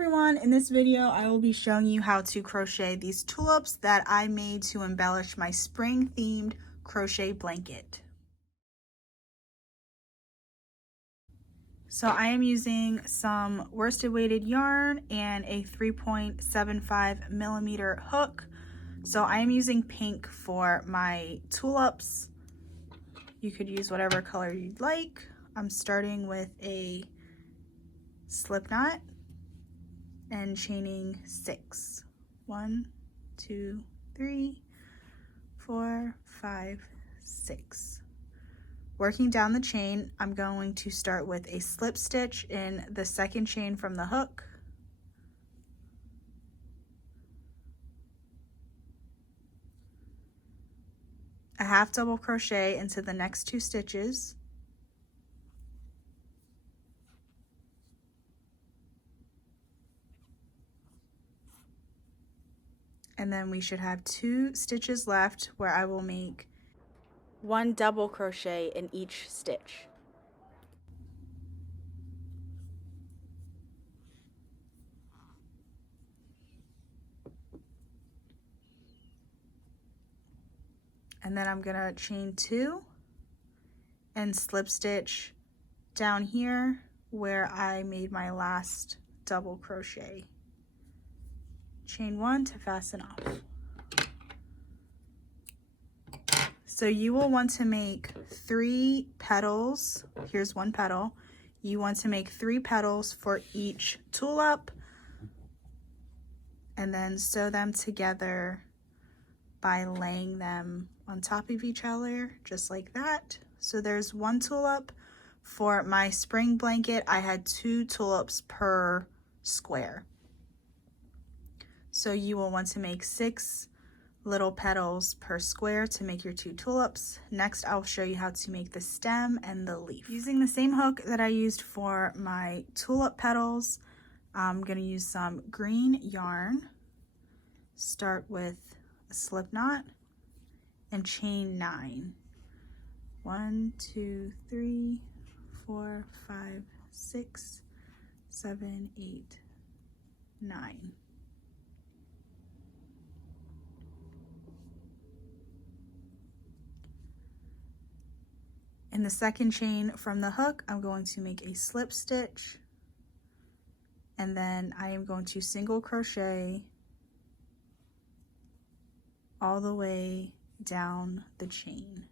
everyone, in this video I will be showing you how to crochet these tulips that I made to embellish my spring themed crochet blanket. So I am using some worsted weighted yarn and a 3.75 millimeter hook. So I am using pink for my tulips. You could use whatever color you'd like. I'm starting with a slip knot and chaining 6. 1, 2, 3, 4, 5, 6. Working down the chain, I'm going to start with a slip stitch in the second chain from the hook. A half double crochet into the next 2 stitches. And then we should have 2 stitches left where I will make 1 double crochet in each stitch. And then I'm gonna chain 2 and slip stitch down here where I made my last double crochet. Chain 1 to fasten off. So you will want to make 3 petals. Here's 1 petal. You want to make 3 petals for each tulip and then sew them together by laying them on top of each other, just like that. So there's 1 tulip. For my spring blanket, I had 2 tulips per square. So you will want to make 6 little petals per square to make your 2 tulips. Next, I'll show you how to make the stem and the leaf. Using the same hook that I used for my tulip petals, I'm gonna use some green yarn. Start with a slip knot and chain 9. 1, 2, 3, 4, 5, 6, 7, 8, 9. In the second chain from the hook, I'm going to make a slip stitch, and then I am going to single crochet all the way down the chain.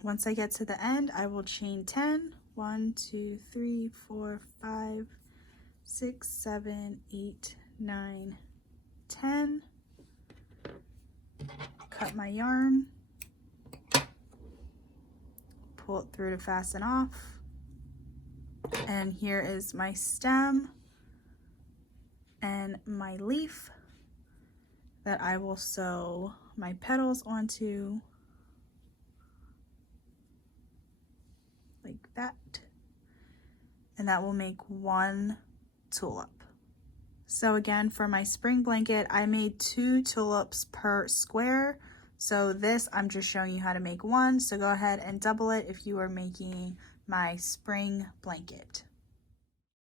Once I get to the end, I will chain 10. 1, 2, 3, 4, 5, 6, 7, 8, 9, 10. Cut my yarn, pull it through to fasten off, and here is my stem and my leaf that I will sew my petals onto, like that, and that will make 1 tulip. So again, for my spring blanket, I made 2 tulips per square. So this, I'm just showing you how to make 1. So go ahead and double it if you are making my spring blanket.